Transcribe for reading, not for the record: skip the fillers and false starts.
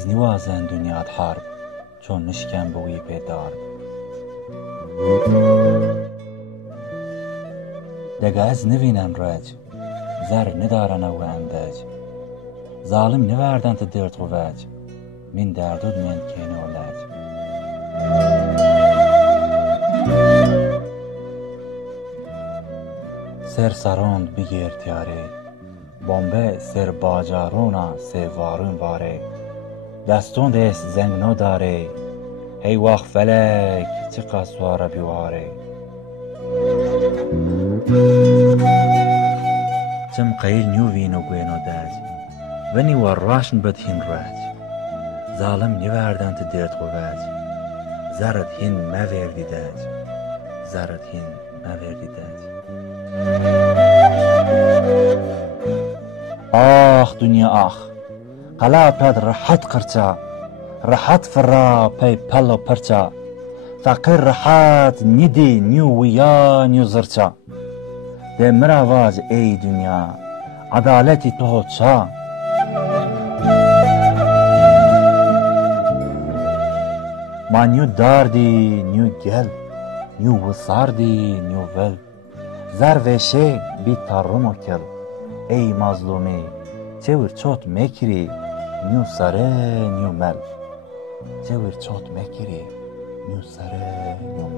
از نیوازن دنیاد حرب چون نشکن بوی پیدار دگه از نوینن رج زر ندارن او اندج ظالم نوردن تدرد غوج من دردود من کینه ولج سر سراند بگیر تیاره بامبه سر باجارونا سوارون واره دستون دست زنگ نو داره هی وقت فلک چه قصواره بیواره چم قیل نیو وینو گوینو داج و نیو راشن بد هین راج ظالم نیوردن تدرد غوج زرد هین موردی داج زرد هین موردی داج آخ دنیا آخ قلا پد راحت قرچا راحت فرا پی پلو پرچا فقیر راحت نیدی نیو ویا نیو زرچا ده مراواز ای دنیا عدالتی تو چا ما نیو داردی نیو گل نیو وصاردی نیو ول زر وشه بی ترمو کل ای مظلومی چور چوت مکری نیو سره نیو مل چور چوت مکری نیو سره نیو